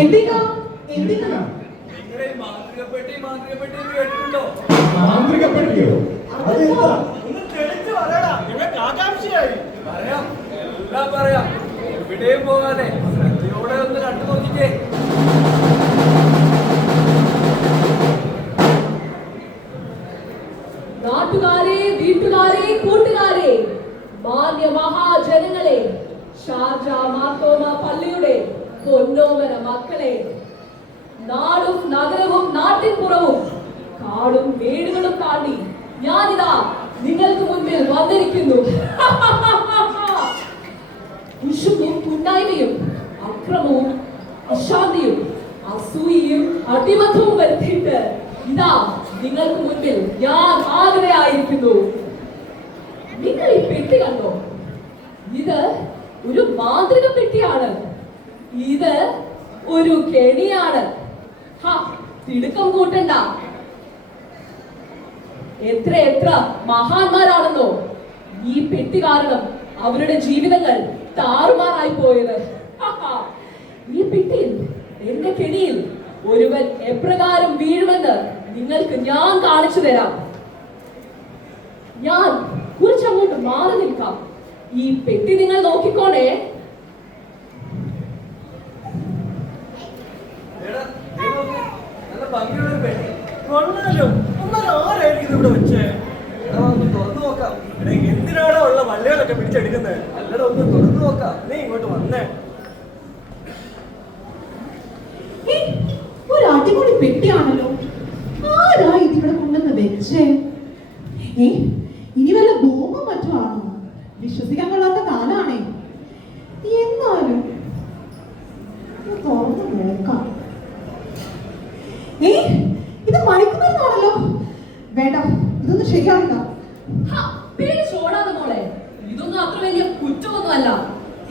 എന്തിനാ എന്തിനാ മാന്ത്രിക പെട്ടിയോ? പറയാം, എല്ലാം പറയാം. എവിടെയും പോകാതെ ശ്രദ്ധയോടെ ഒന്ന് കണ്ടു നോക്കിക്കേ. നാട്ടുകാരെ, വീട്ടുകാരെ, കൂട്ടുകാരെ, മാന്യ മഹാജനങ്ങളെ, ഷാർജ മാർത്തോമ പള്ളിയുടെ പൊന്നോമന മക്കളെ, നാടും നഗരവും നാട്ടിൻപുറവും കാടും വീടുകളും താണ്ടി ഞാനിതാ നിങ്ങൾക്ക് മുൻപിൽ വന്നിരിക്കുന്നു. കുശുമ്പും കുന്നായ്മയും അക്രമവും അശാന്തിയും അസൂയയും അടിമത്തവും വരുത്തിയിട്ട് ഇതാ നിങ്ങൾക്ക് മുൻപിൽ ഞാൻ ആഗ്രഹമായിരിക്കുന്നു. നിങ്ങൾ ഈ പെട്ടി കണ്ടോ? ഇത് ഒരു മാന്ത്രിക പെട്ടിയാണ്. ഇത് ഒരു കെണിയാണ്. തിടുക്കം കൂട്ടണ്ട. എത്ര എത്ര മഹാന്മാരാണെന്നോ ഈ പെട്ടി കാരണം അവരുടെ ജീവിതങ്ങൾ താറുമാറായി പോയത്. ഈ പെട്ടിയിൽ, എന്റെ കെണിയിൽ ഒരുവൻ എപ്രകാരം വീഴുമെന്ന് നിങ്ങൾക്ക് ഞാൻ കാണിച്ചു തരാം. ഞാൻ കുറച്ചങ്ങോട്ട് മാറി നിൽക്കാം. ഈ പെട്ടി നിങ്ങൾ നോക്കിക്കോണേ. നല്ല ഭംഗിയുള്ള പെട്ടി കൊള്ളാലോ. ആരായിരിക്കും ഇവിടെ വെച്ചേ? ഒന്ന് തുറന്നു നോക്കാം. എന്തിനാണോ ഉള്ള വള്ളികളൊക്കെ പിടിച്ചെടുക്കുന്നത്? അല്ലട ഒന്ന് തുറന്നു നോക്കാം. നീ ഇങ്ങോട്ട് വന്നേ. ഒരു അടിപൊളി പെട്ടിയാണല്ലോ. ആരാ ഇതിവിടെ കൊണ്ടുവന്ന് വെച്ചേ? ഇനി വല്ല ബോംബും മറ്റോ ആണോ? വിശ്വസിക്കാൻ കൊള്ളാത്ത കാലാണേ. എന്നാലും തുറന്നു നോക്കാം. ഇത് മയക്കുമരുന്നാണല്ലോ. വേണ്ട, ഇതൊന്നും ശരിയാവില്ല. പേടിച്ചോടാതെ മോളെ, ഇതൊന്നും അത്ര വലിയ കുറ്റമൊന്നുമല്ല.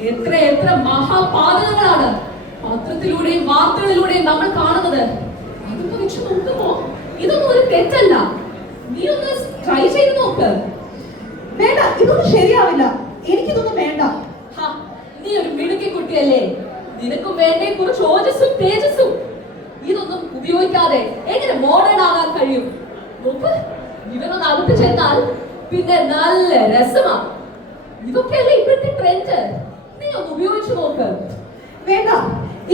എത്ര എത്ര മഹാപാതകങ്ങളാണ് പത്രത്തിലൂടെയും വാർത്തകളിലൂടെയും നമ്മൾ കാണുന്നത്. അതൊക്കെ വെച്ച് നോക്കുമ്പോ ഇതൊന്നും ഒരു തെറ്റല്ല. നീ ഒന്ന് ട്രൈ ചെയ്ത് നോക്ക്. വേണ്ട, ഇതൊന്നും ശരിയാവില്ല. എനിക്കിതൊന്നും വേണ്ട. നീ ഒരു മിടുക്കി കുട്ടിയല്ലേ? നിനക്കും വേണ്ടേ കുറച്ച് ഓജസ്സും തേജസ്സും. ഇതൊന്നും ഉപയോഗിക്കാതെ എങ്ങനെ മോഡേൺ ആകാൻ കഴിയും? നോക്ക്, ഇവനൊന്ന് അകത്ത് ചെന്നാൽ പിന്നെ നല്ല രസമാ. ഇതൊക്കെയല്ലേ ഇപ്പോഴത്തെ ട്രെൻഡ്. നീ ഒന്ന് ഉപയോഗിച്ചു നോക്ക്. വേണ്ട,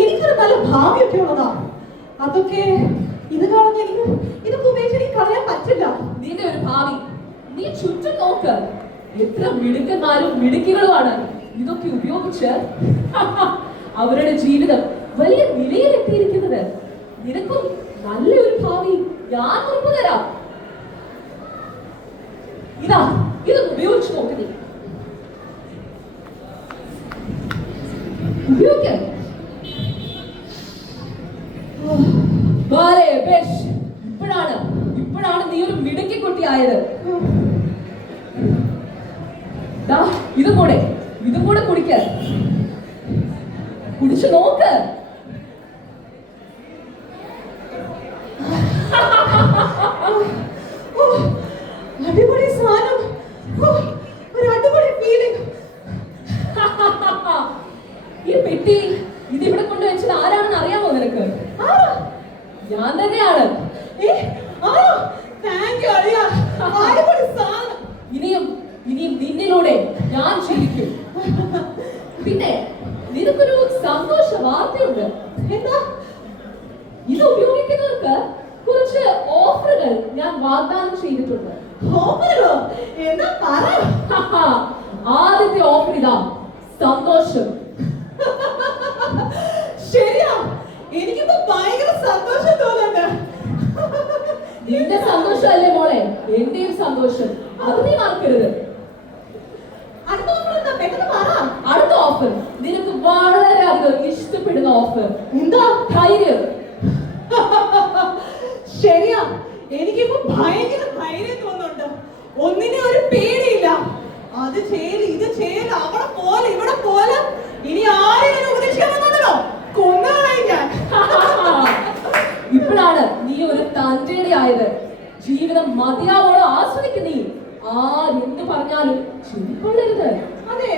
എനിക്കൊരു നല്ല ഭാവിയൊക്കെ ഉള്ളതാ. അതൊക്കെ ഇത് കാണുന്ന ഇതൊക്കെ ഉപയോഗിച്ച് എനിക്ക് കളയാൻ പറ്റില്ല. നിന്റെ ഒരു ഭാവി നീ ചുറ്റും നോക്ക്. എത്ര മിടുക്കന്മാരും മിടുക്കികളുമാണ് ഇതൊക്കെ ഉപയോഗിച്ച് അവരുടെ ജീവിതം വലിയ നിലയിലെത്തിയിരിക്കുന്നത്. നിനക്കും നല്ലൊരു ഭാവി ഞാൻ ഉറപ്പു തരാം. ഇതാ, ഇതൊന്ന് ഉപയോഗിച്ചു നോക്ക്. നീ ഉപയോഗിക്ക. ഇപ്പോഴാണ് നീ ഒരു മിടുക്കി കുട്ടിയായത്. ഇതും കൂടെ കുടിക്ക. കുടിച്ചു നോക്ക്. അടിപൊളി സാധനം. ഒരു അടിപൊളി ഫീലിംഗ്. ഈ പെട്ടി ഇതിവിടെ കൊണ്ടുവച്ചത് ആരാണെന്ന് അറിയാമോ നിനക്ക്? ഞാൻ തന്നെയാണ്. ഇനിയും നിന്നിലൂടെ ഞാൻ ചിരിക്കും. പിന്നെ നിനക്കൊരു സന്തോഷ വാർത്തയുണ്ട്. എന്താ? ഇത് ഉപയോഗിക്കുന്നവർക്ക് കുറച്ച് ഓഫറുകൾ ഞാൻ വാഗ്ദാനം ചെയ്തിട്ടുണ്ട്. ഓഫറോ? എന്താ പറ. ആദ്യത്തെ ഓഫർ ഇതാ, സന്തോഷം. ശരിയാ, എനിക്കിപ്പോ ഭയങ്കര സന്തോഷം തോന്നുന്നുണ്ട്. നിന്റെ സന്തോഷമല്ലേ മോളെ എന്റെയും സന്തോഷം. അത് നീ മറക്കരുത്. അടുത്ത ഓഫർ എന്താ? പെട്ടെന്ന് പറ. അടുത്ത ഓഫർ നിനക്ക് വളരെയധികം ഇഷ്ടപ്പെടുന്ന ഓഫർ. എന്താ? ധൈര്യം. ശരിയാ, എനിക്കിപ്പോ ഭയങ്കര ധൈര്യം തോന്നുന്നുണ്ട്. ഒന്നിനെ ഒരു പേടിയില്ല. അത് ചെയ്ത് ഇത് ചെയ്ത് അവിടെ പോലെ ഇവിടെ പോലെ ഇനി ആരെങ്കിലും ഉപദേശിക്കാൻ വന്നോ കൊന്നുകളയും ഞാൻ. ഇപ്പോഴാണ് നീ ഒരു തന്റെ ആയത്. ജീവിതം മതിയാവോളം ആസ്വദിക്കുന്ന നീ ആരെന്ത് പറഞ്ഞാലും ചെവിക്കൊള്ളരുത്. അതെ,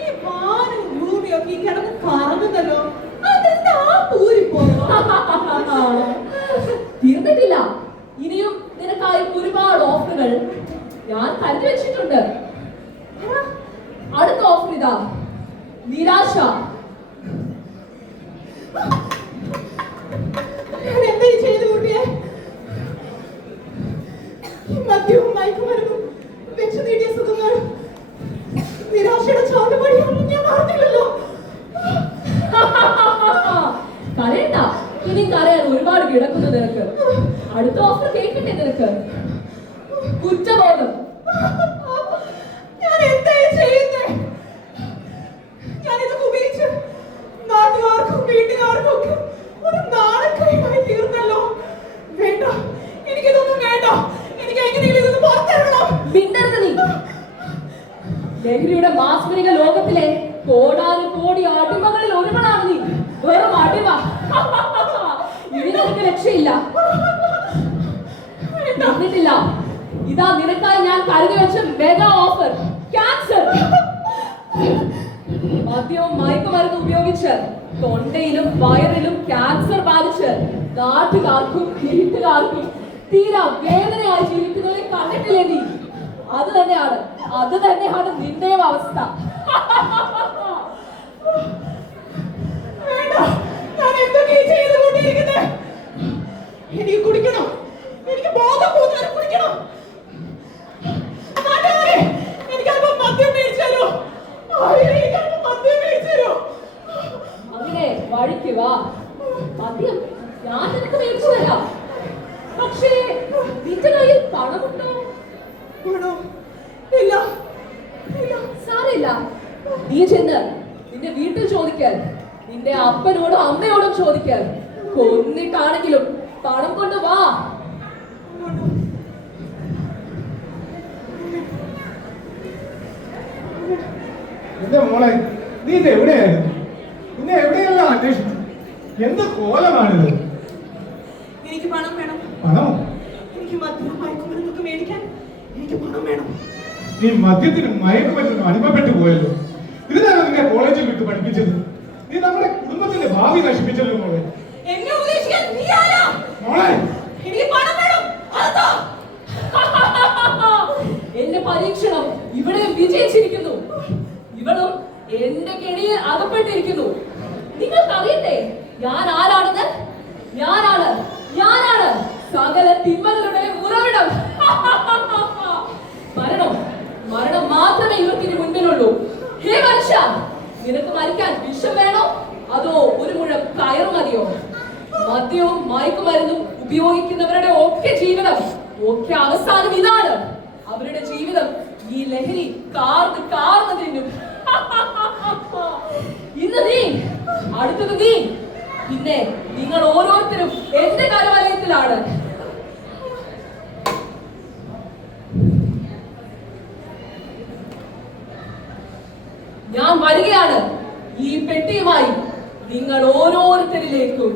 ഈ വാനും ഭൂമിയൊക്കെ ഈ കിടന്ന് കറങ്ങുന്നല്ലോ. അതെന്താ പൂരിപ്പോ? തീർന്നിട്ടില്ല. ഇനിയും നിനക്കായി ഒരുപാട് ഓഫറുകൾ ഞാൻ കരുതി വെച്ചിട്ടുണ്ട്. അടുത്ത ഓഫർ ഇതാ, നിരാശ. ഞാൻ എന്താ ചെയ്തു കൂട്ടിയെ? മദ്യവും മയക്കുമരുന്നും വെച്ചു നീട്ടിയ സുഖങ്ങൾ നിരാശയുടെ ചാട്ടുപടിയൊന്നും ഞാൻ അറിഞ്ഞില്ലല്ലോ. കരയണ്ട, ഇനി കരയാൻ ഒരുപാട് കിടക്കുന്നു നിനക്ക്. അടുത്ത ഓഫർ കേൾക്കണ്ടേ നിനക്ക്? കുറ്റബോധം. ഞാൻ എന്താ ചെയ്യുന്നേ? ഞാനിതൊക്കെ ഉപയോഗിച്ച് നാട്ടുകാർക്കും വീട്ടുകാർക്കും ഒക്കെ ഒരു നാണക്കേടായി തീർന്നല്ലോ. വേണ്ട, എനിക്കിതൊന്നും വേണ്ട. എനിക്ക് എങ്ങനെയെങ്കിലും ഇതൊന്ന് പുറത്തിറങ്ങണം. മിണ്ടരുത് നീ. ലഹരിയുടെ മാസ്മരിക ലോകത്തിലെ കോടാനുകോടി അടിമകളിൽ ഒരുവനാണ് നീ. വെറും അടിമ. ഇനി നിനക്ക് രക്ഷയില്ല. നടന്നിട്ടില്ല. ഇതാ നിനക്കായി ഞാൻ കരുതി വെച്ച മെഗാ ഓഫർ. ക്യാൻസർ. മദ്യവും മയക്കുമരുന്നും ഉപയോഗിച്ച് തൊണ്ടയിലും വയറിലും ക്യാൻസർ ബാധിച്ച് നാട്ടുകാർക്കും വീട്ടുകാർക്കും തീരാ വേദനയായി ജീവിക്കുന്നവരെ കണ്ടിട്ടില്ലേ നീ? അത് തന്നെയാണ് നിന്റെയും അവസ്ഥ. വേണ്ട, ഞാൻ എന്തൊക്കെയാ ചെയ്തുകൊണ്ടിരിക്കുന്നത്? എനിക്ക് കുടിക്കണം. എനിക്ക് ബോധം പോകുന്നവരെ കുടിക്കണം. നാട്ടുകാരെ, എനിക്ക് അല്പം മദ്യം മേടിച്ചു തരൂ. എനിക്ക് അല്പം മദ്യം മേടിച്ചു തരൂ. അങ്ങനെ വഴിക്ക് വാ. മദ്യം ഞാൻ നിനക്ക് മേടിച്ചു തരാം. പക്ഷേ നിന്റെ കയ്യിൽ പണമുണ്ടോ? പണോ? ഇല്ല. സാരമില്ല, നീ ചെന്ന് നിന്റെ വീട്ടിൽ ചോദിക്കാൻ, നിന്റെ അപ്പനോടും അമ്മയോടും ചോദിക്കാൻ. കൊന്നിട്ടാണെങ്കിലും പണം കൊണ്ട് വാ. എന്റെ മോളെ, നീ ഇത് എവിടെയായിരുന്നു? നിന്നെ എവിടെയെല്ലാം അന്വേഷിച്ചു. എന്ത് കോലമാണിത്? എനിക്ക് പണം വേണം. പണമോ? എനിക്ക് മദ്യം മയക്കുമരുന്നൊക്കെ മേടിക്കാൻ എനിക്ക് പണം വേണം. നീ മദ്യത്തിനും മയക്കുമരുന്നിനും അടിമപ്പെട്ടു പോയല്ലോ. ഇതിനാണ് നിന്നെ കോളേജിൽ വിട്ട് പഠിപ്പിച്ചത്. നീ നമ്മുടെ കുടുംബത്തിന്റെ ഭാവി നശിപ്പിച്ചല്ലോ മോളെ. എന്നെ ഉപദേശിക്കാൻ നീ ആരാ? മോളെ, എനിക്ക് പണം വേണം. അതാ എന്റെ പരീക്ഷണം ഇവിടെ വിജയിച്ചിരിക്കുന്നു. ഇവളും എന്റെ കെണിയിൽ അകപ്പെട്ടിരിക്കുന്നു. നിങ്ങൾക്കറിയണ്ടേ ഞാൻ ആരാണെന്ന്? ഞാനാണ് സകല തിന്മകളുടെ ഉറവിടം. മരണം മാത്രമേ ഇവർക്കിന് മുൻപിലുള്ളൂ. ഹേ മനുഷ്യ, നിനക്ക് മരിക്കാൻ വിഷം വേണോ അതോ ഒരു മുഴം കയറു മതിയോ? മദ്യവും മയക്കുമരുന്നും ഉപയോഗിക്കുന്നവരുടെ ഒക്കെ ജീവിതം ഒക്കെ അവസാനം ഇതാണ്. അവരുടെ ജീവിതം ഈ ലഹരി കാർന്ന് തിന്നും. ഇന്ന് നീ, അടുത്തത് നീ, പിന്നെ നിങ്ങൾ ഓരോരുത്തരും എന്റെ കരവലയത്തിലാണ്. ഞാൻ വരികയാണ് ഈ പെട്ടിയുമായി നിങ്ങൾ ഓരോരുത്തരിലേക്കും.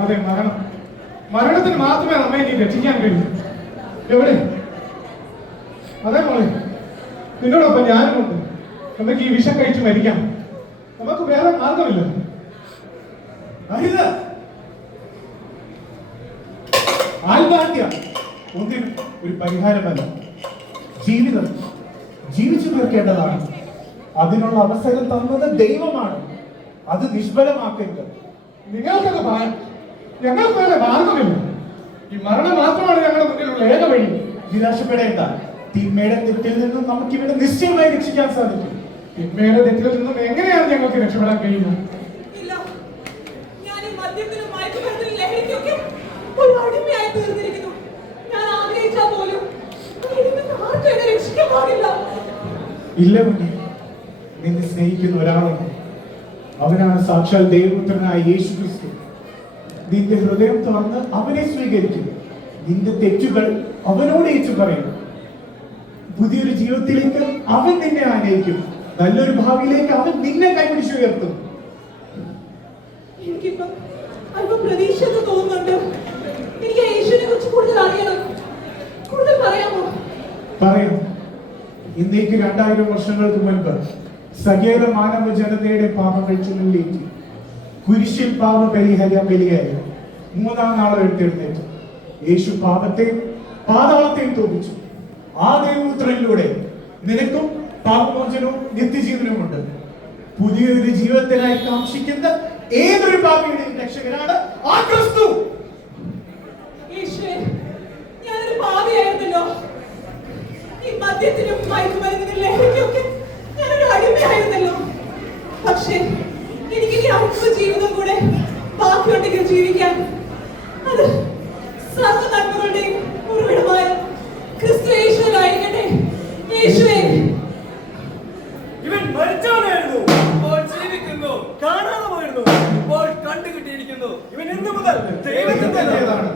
അതെ, മരണത്തിന് മാത്രമേ നമ്മെ നീ രക്ഷിക്കാൻ കഴിയൂ. എവിടെ? അതെ മോളെ, നിന്നോടൊപ്പം ഞാനുമുണ്ട്. നമുക്ക് ഈ വിഷം കഴിച്ച് മരിക്കാം. നമുക്ക് വേറെ മാർഗമില്ല. ആത്മഹത്യ ഒന്നിനും ഒരു പരിഹാരമല്ല. ജീവിതം ജീവിച്ചു തീർക്കേണ്ടതാണ്. അതിനുള്ള അവസരം തന്നത് ദൈവമാണ്. അത് നിഷ്ഫലമാക്കരുത്. നിങ്ങൾക്കൊക്കെ പറയാം, ഞങ്ങൾക്ക് വേറെ മാർഗമില്ല. ഈ മരണം മാത്രമാണ് ഞങ്ങളുടെ മുന്നിലുള്ള ഏക വഴി. നിരാശപ്പെടേണ്ട. തിന്മയുടെ തെറ്റിൽ നിന്നും നമുക്ക് ഇവിടെ നിശ്ചയമായി രക്ഷിക്കാൻ സാധിക്കും. തിന്മയുടെ തെറ്റിൽ നിന്നും എങ്ങനെയാണ് ഞങ്ങൾക്ക് രക്ഷപ്പെടാൻ കഴിയുന്നത്? ഇല്ല, ഞാൻ ഈ മദ്യത്തിനും മയക്കുമരുന്നിനും ലഹരിക്കൊക്കെ ഒരു അടിമയായി തീർന്നിരിക്കുന്നു. ഞാൻ ആഗ്രഹിച്ചാൽ പോലും ഇതിൽ നിന്ന് ആർക്കും എന്നെ രക്ഷിക്കാൻ പാടില്ല. ഇല്ല മുന്നേ, നിന്നെ സ്നേഹിക്കുന്ന ഒരാളുണ്ട്. അവനാണ് സാക്ഷാൽ ദൈവപുത്രനായ യേശു ക്രിസ്തു. നിന്റെ ഹൃദയം തുറന്ന് അവനെ സ്വീകരിക്കും. നിന്റെ തെറ്റുകൾ അവനോട് ഏറ്റു പറയും. പുതിയൊരു ജീവിതത്തിലേക്ക് അവൻ നിന്നെ ആനയിക്കും. നല്ലൊരു ഭാവിയിലേക്ക് അവൻ നിന്നെ കൈപിടിച്ചുയർത്തും. എനിക്കിപ്പം അല്പം പ്രതീക്ഷ തോന്നുന്നുണ്ട്. എനിക്ക് യേശുവിനെ കുറിച്ച് കൂടുതൽ അറിയണം. കൂടുതൽ പറയാമോ? പറയാം. ഇന്നേക്ക് 2000 വർഷങ്ങൾക്ക് മുൻപ് സകല മാനവ ജനതയുടെ പാപങ്ങൾ ചുമലിലേറ്റി കുരിശിൽ പാപ പരിഹാരം ബലിയായി മൂന്നാം നാളെ എഴുത്തെഴുന്നേറ്റു. യേശു പാപത്തെയും പാതാളത്തെയും തോപ്പിച്ചു. ആ ദൈവപുത്രനിലൂടെ നിനക്കും പാപമോചനവും നിത്യജീവനുമുണ്ട്. പുതിയൊരു ജീവിതത്തിനായി കാക്ഷിക്കുന്ന ഏതൊരു പാപിയുടെയും രക്ഷകനാണ് ആ ക്രിസ്തു. യേശുവേ, ഞാനൊരു പാപിയായിരുന്നല്ലോ. ഈ മദ്യത്തിനും മയക്കുമരുന്നിനും ലഹരിക്കൊക്കെ ഞാനൊരു അടിമയായിരുന്നല്ലോ. പക്ഷേ എനിക്കിനി അല്പ ജീവിതം കൂടെ ബാക്കിയുണ്ടെങ്കിൽ ജീവിക്കാൻ, അത് സർവ്വ നന്മകളുടെയും ഉറവിടമായ ക്രിസ്തു യേശുവിലായിരിക്കട്ടെ. യേശുവേ, ഇവൻ മരിച്ചവനായിരുന്നു, ഇപ്പോൾ ജീവിക്കുന്നു. കാണാതെ പോയിരുന്നു, ഇപ്പോൾ കണ്ടുകിട്ടിയിരിക്കുന്നു. ഇവൻ ഇന്നു മുതൽ ദൈവത്തിന്റേതാണ്.